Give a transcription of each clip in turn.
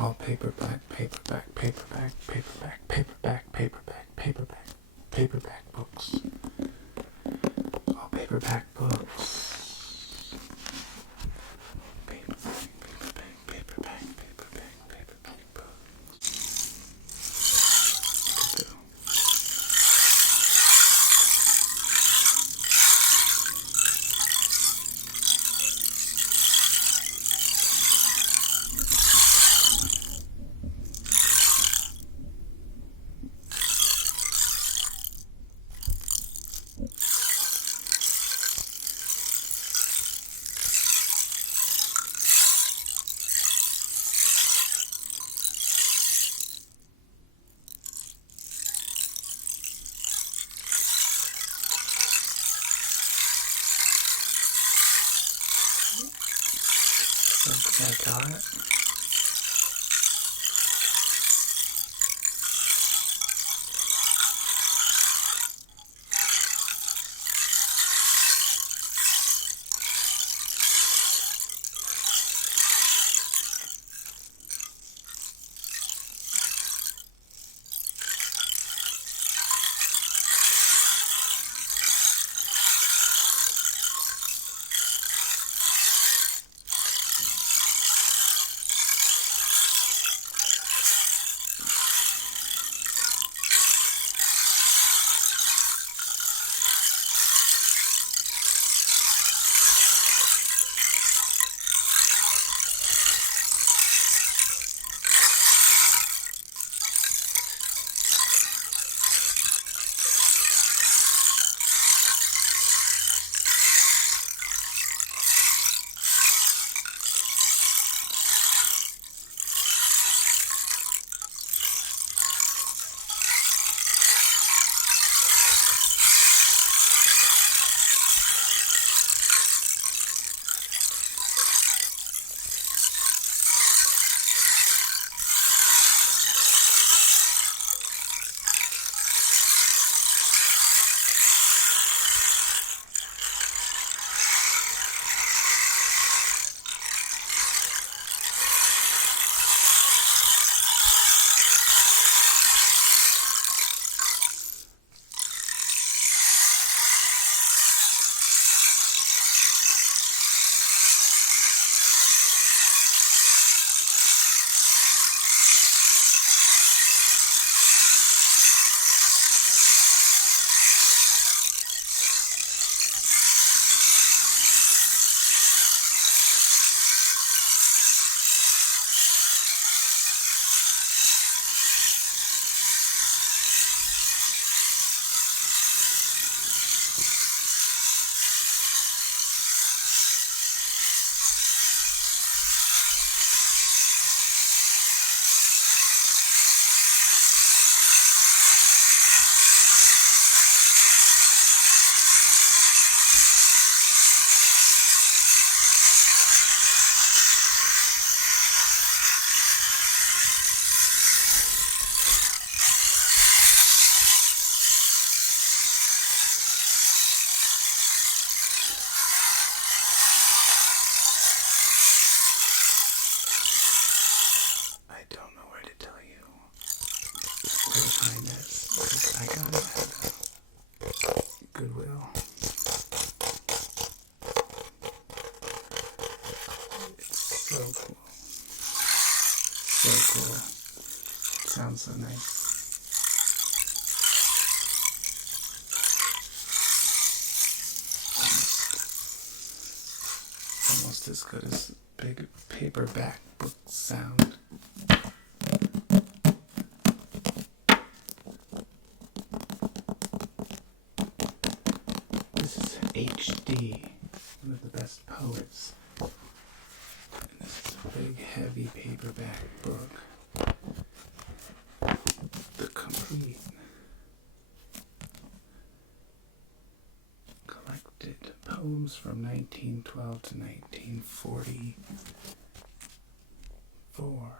All paperback, paperback, paperback, paperback, paperback, paperback, paperback, paperback books. All paperback books. Paperback, paperback, paperback, paperback, paperback books. Go. I got it. I got it at Goodwill. It's so cool. So cool. It sounds so nice. Almost as good as big paperback book sound. This is HD, one of the best poets. And this is a big, heavy paperback book. The complete collected poems from 1912 to 1944.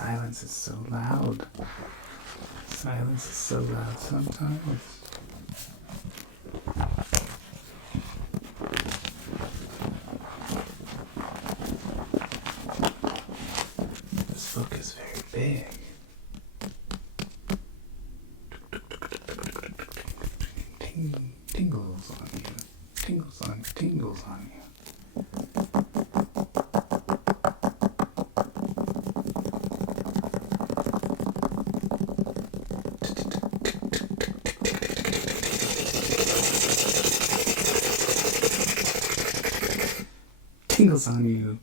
Silence is so loud. Silence is so loud sometimes. This book is very big. Tingles on you. Tingles on you. Tingles on you.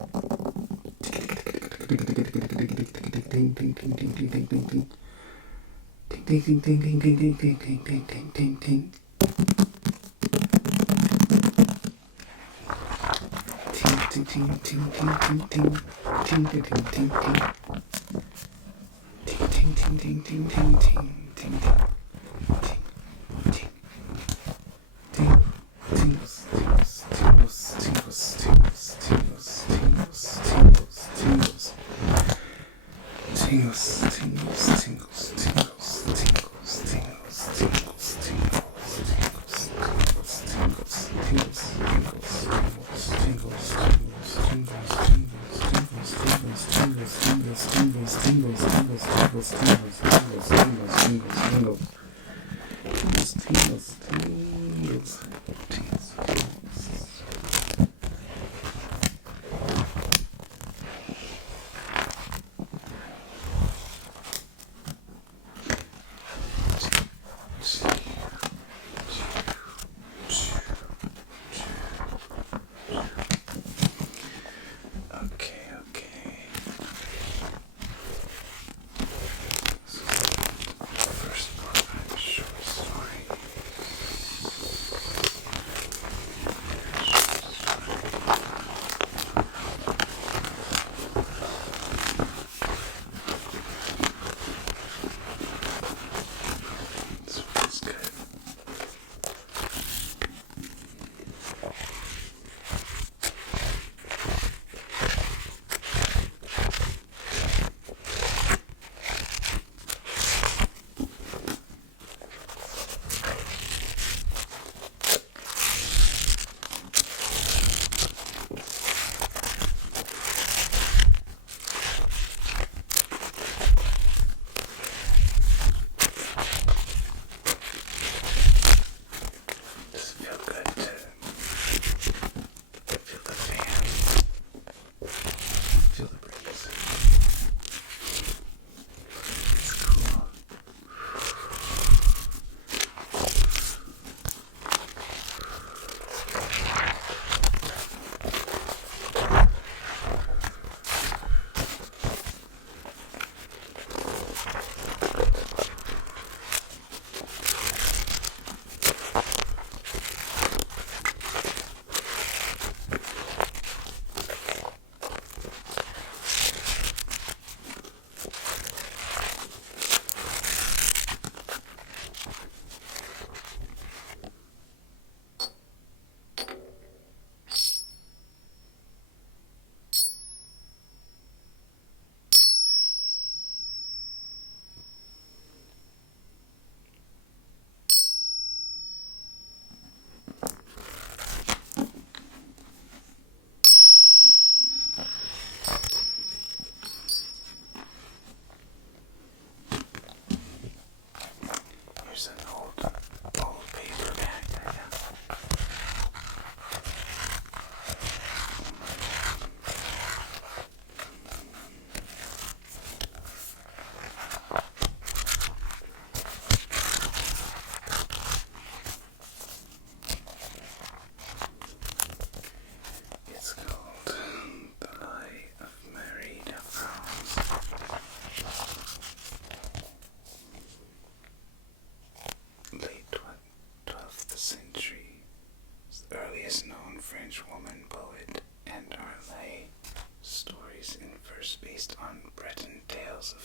Ding ding ding ding ding ding ding ding. Ding ding ding ding ding ding ding ding ding ding ding ding. Ting ting ting ting ting ting ting ting ting ting ting. Ting ting ting ting ting ting ting ting ting.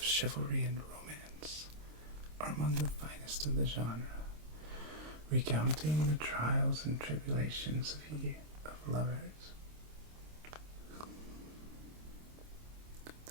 Chivalry and romance are among the finest of the genre, recounting the trials and tribulations of lovers.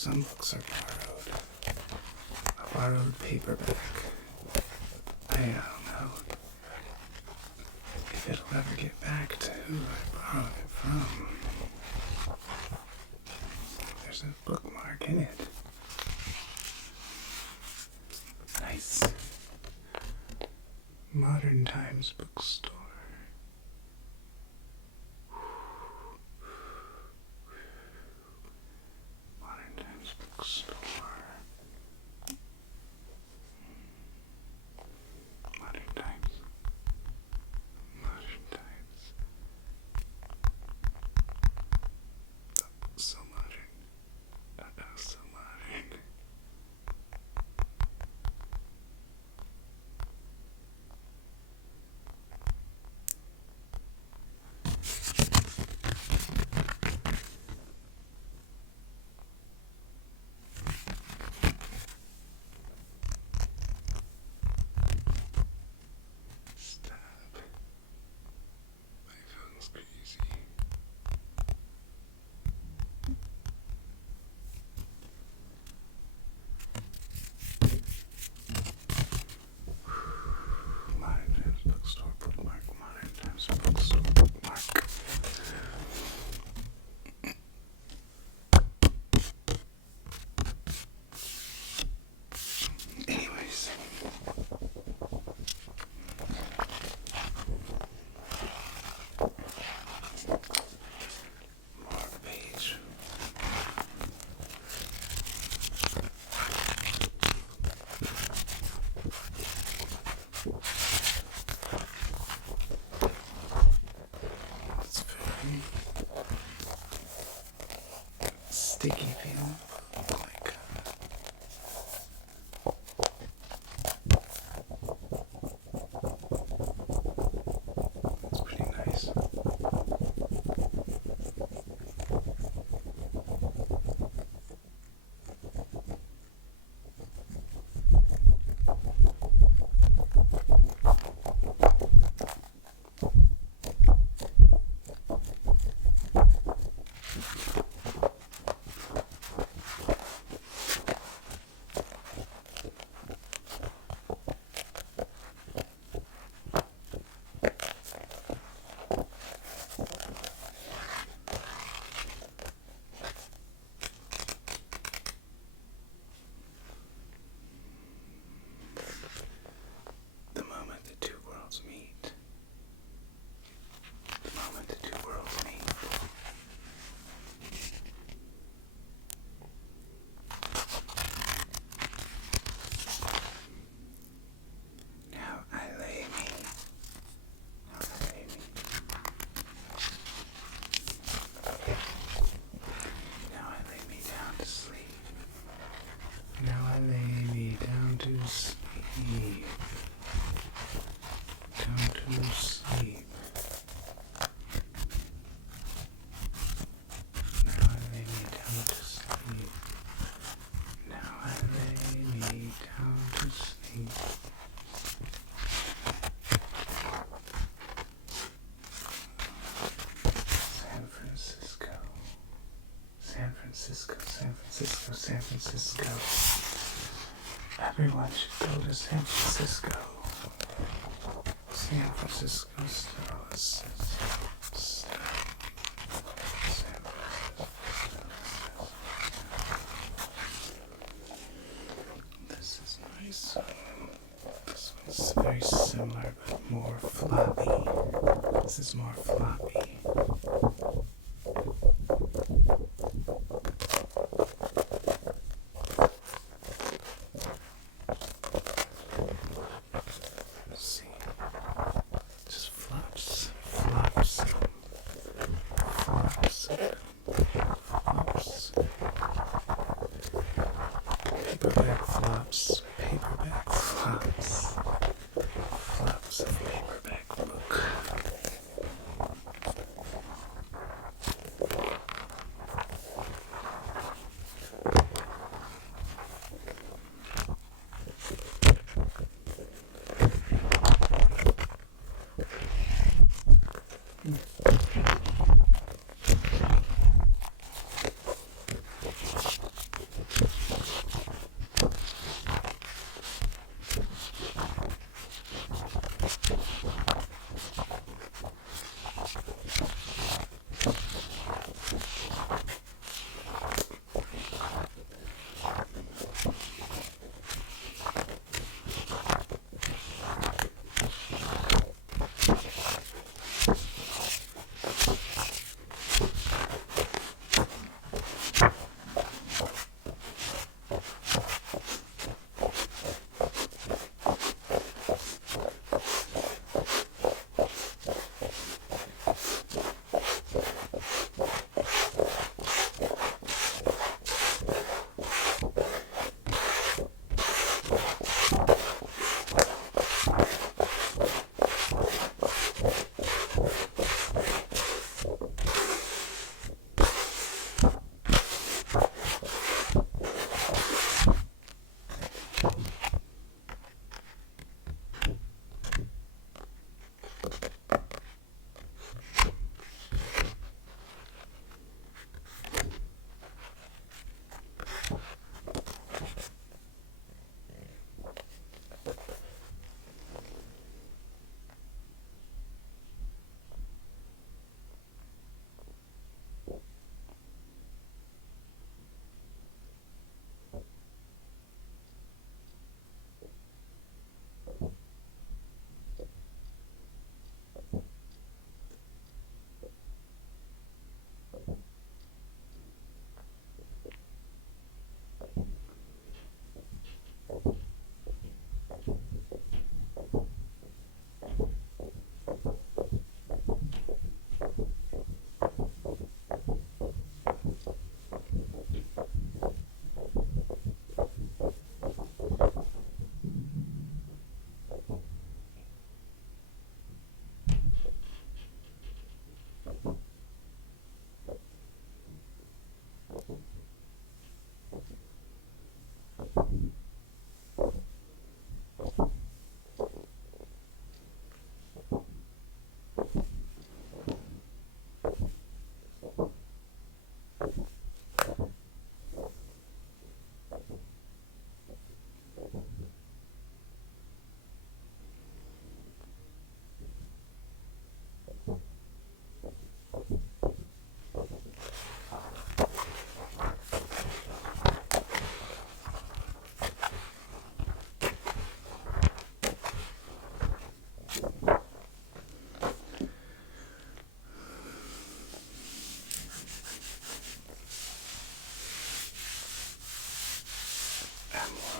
Some books are borrowed. A borrowed paperback. I don't know if it'll ever get back to who I borrowed it from. There's a bookmark in it. Nice. Modern Times bookstore. Modern Times bookstore. Modern Times. Modern Times. Oh, so modern. Oh, so modern. Stop. My phone's crazy. Modern Times bookstore bookmark. Modern Times bookstore bookmark. Anyways. More page. It's very sticky feeling. Like it's pretty nice. The moment the two worlds meet. The moment the two worlds meet. Now I lay me. Now I lay me. Now I lay me down to sleep. Now I lay me down to sleep. Down to sleep. Now I lay me down to sleep. Now I lay me down to sleep. San Francisco. San Francisco, San Francisco, San Francisco. Everyone should go to San Francisco. San Francisco still is. This is nice. This one's very similar but more floppy. This is more floppy. Let's see. Just flops, flops, flops, flops. Paperback flops, paperback flops, flops of paperback book.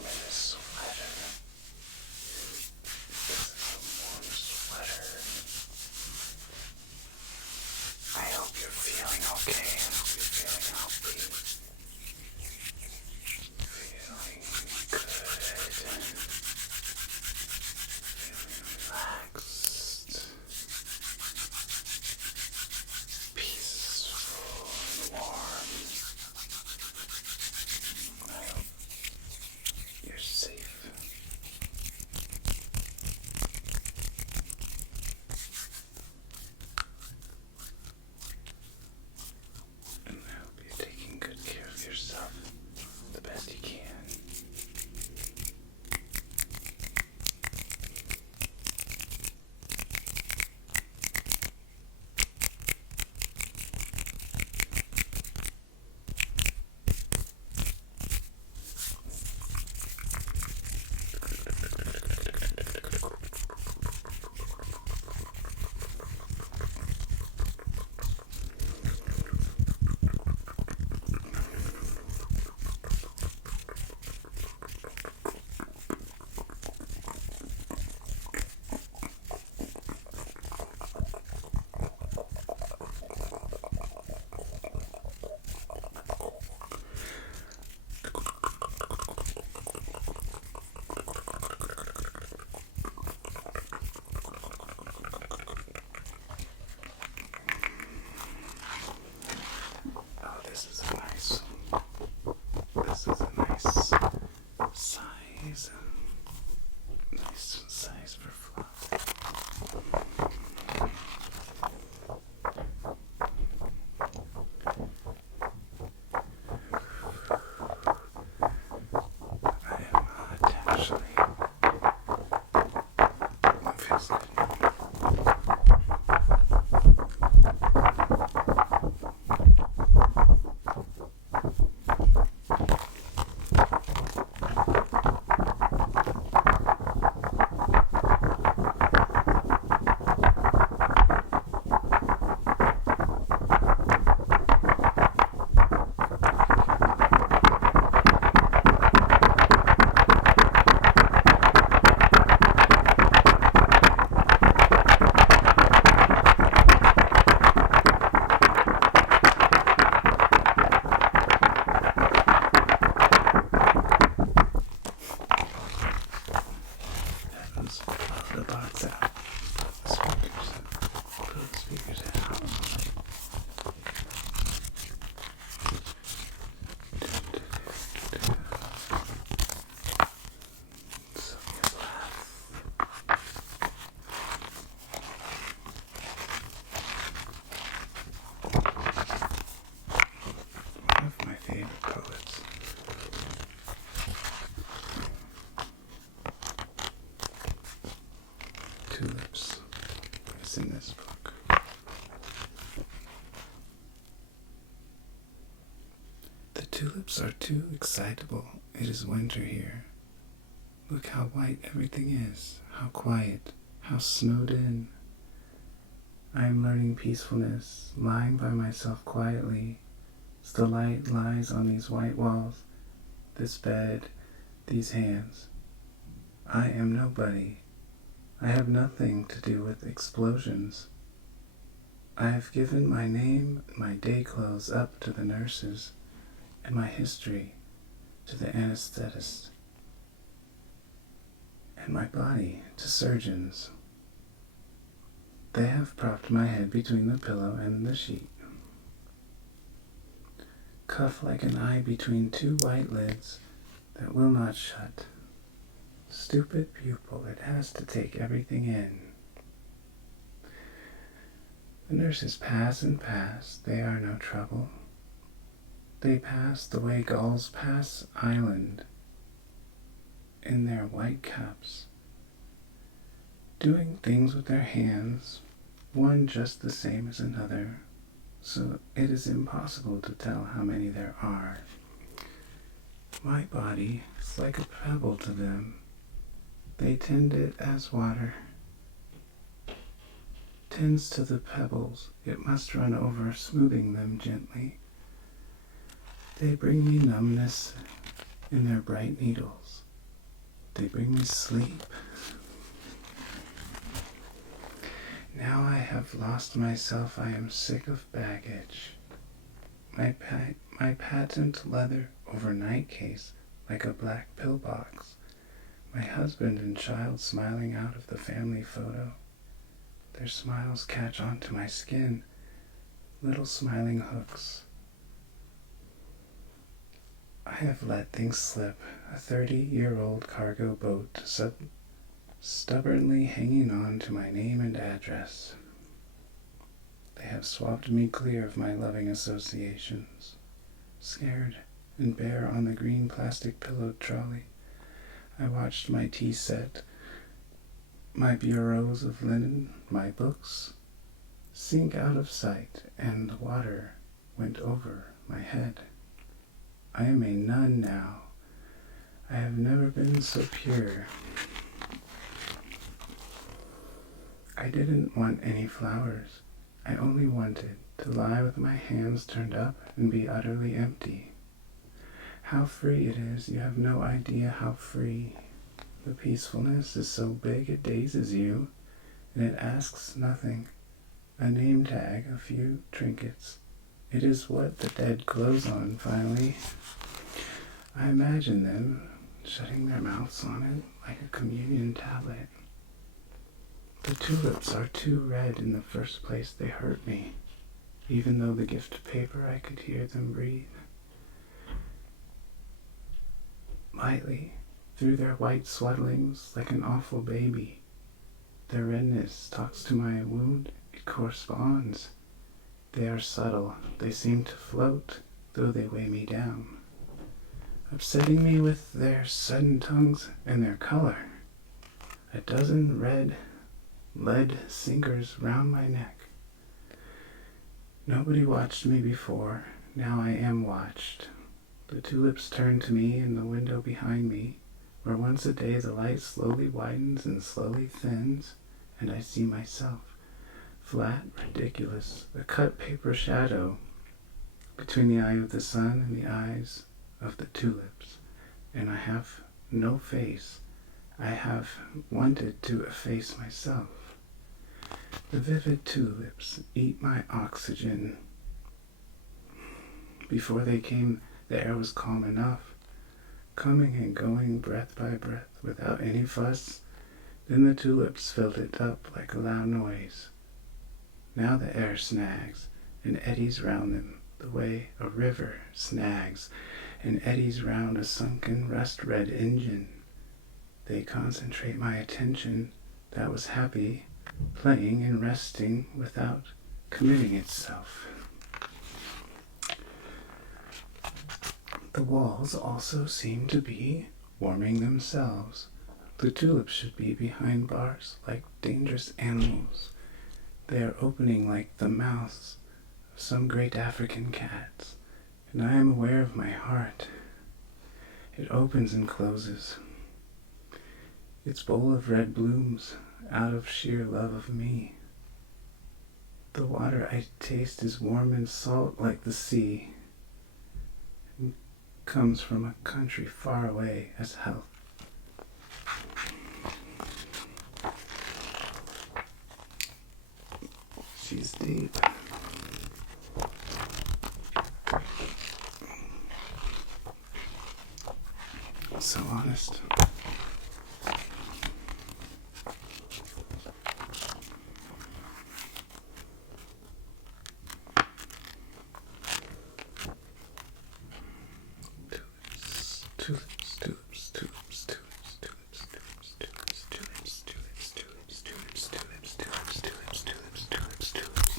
warm in this sweater. This is a warm sweater. I hope you're feeling okay. I hope you're feeling healthy. Feeling good. Feeling relaxed. Peaceful and warm. I hope you're safe. And I hope you're taking good care of yourself the best you can. This is a nice size. Nice size for fluff. I am hot, actually. It feels good. The box out. Speakers. Put the speakers out. Sylvia Plath. One of my favorite poets. Tulips is in this book. The tulips are too excitable. It is winter here. Look how white everything is, how quiet, how snowed in. I am learning peacefulness, lying by myself quietly. As the light lies on these white walls, this bed, these hands. I am nobody. I have nothing to do with explosions. I have given my name and my day clothes up to the nurses, and my history to the anesthetist, and my body to surgeons. They have propped my head between the pillow and the sheet. Cuff like an eye between two white lids that will not shut. Stupid pupil, it has to take everything in. The nurses pass and pass, they are no trouble. They pass the way gulls pass island, in their white caps, doing things with their hands, one just the same as another, so it is impossible to tell how many there are. My body is like a pebble to them. They tend it as water tends to the pebbles. It must run over, smoothing them gently. They bring me numbness in their bright needles. they bring me sleep. Now I have lost myself, I am sick of baggage. My patent leather overnight case like a black pillbox. My husband and child smiling out of the family photo. Their smiles catch onto my skin, little smiling hooks. I have let things slip, a 30-year-old cargo boat stubbornly hanging on to my name and address. They have swapped me clear of my loving associations. Scared and bare on the green plastic pillowed trolley, I watched my tea set, my bureaus of linen, my books, sink out of sight, and the water went over my head. I am a nun now. I have never been so pure. I didn't want any flowers. I only wanted to lie with my hands turned up and be utterly empty. How free it is, you have no idea how free. The peacefulness is so big it dazes you, and it asks nothing. A name tag, a few trinkets. It is what the dead close on, finally. I imagine them shutting their mouths on it like a communion tablet. The tulips are too red in the first place, they hurt me. Even though the gift paper I could hear them breathe. Lightly, through their white swaddlings like an awful baby. Their redness talks to my wound, it corresponds. They are subtle, they seem to float, though they weigh me down, upsetting me with their sudden tongues and their color. A dozen red lead sinkers round my neck. Nobody watched me before, now I am watched. The tulips turn to me in the window behind me, where once a day the light slowly widens and slowly thins, and I see myself. Flat, ridiculous, a cut paper shadow between the eye of the sun and the eyes of the tulips. And I have no face. I have wanted to efface myself. The vivid tulips eat my oxygen. Before they came, the air was calm enough, coming and going breath by breath without any fuss. Then the tulips filled it up like a loud noise. Now the air snags and eddies round them the way a river snags and eddies round a sunken rust-red engine. They concentrate my attention that was happy, playing and resting without committing itself. The walls also seem to be warming themselves. The tulips should be behind bars like dangerous animals. They are opening like the mouths of some great African cats, and I am aware of my heart. It opens and closes. Its bowl of red blooms out of sheer love of me. The water I taste is warm and salt like the sea. It comes from a country far away as health. She's deep. So honest. Tulips, tulips, tulips, tulips, tulips, tulips, tulips, tulips, tulips, tulips, tulips, tulips, tulips, tulips, tulips, tulips, tulips.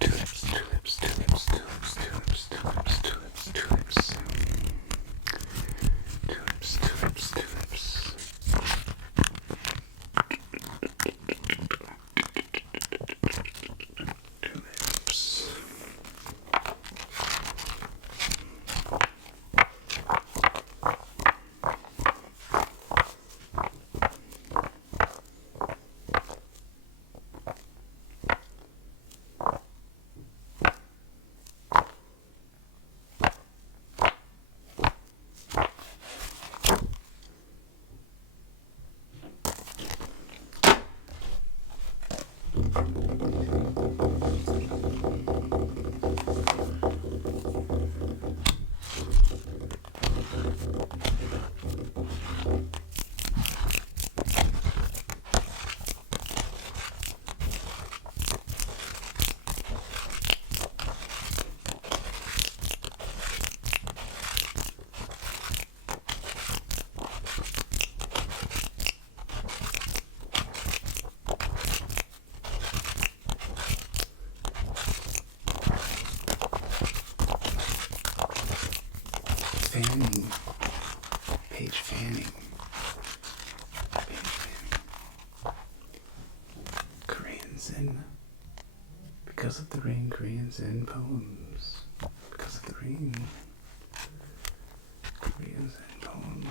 Tulips, tulips, tulips, tulips, tulips, tulips, tulips, tulips. Tulips, fanning. Page fanning. Korean Zen. Because of the rain, Korean Zen poems. Because of the rain, Korean Zen poems.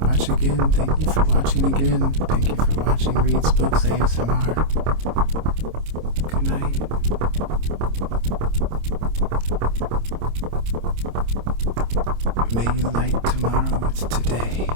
Watch again. Thank you for watching again. Thank you for watching Reads Books ASMR. Good night. May you light tomorrow. It's today.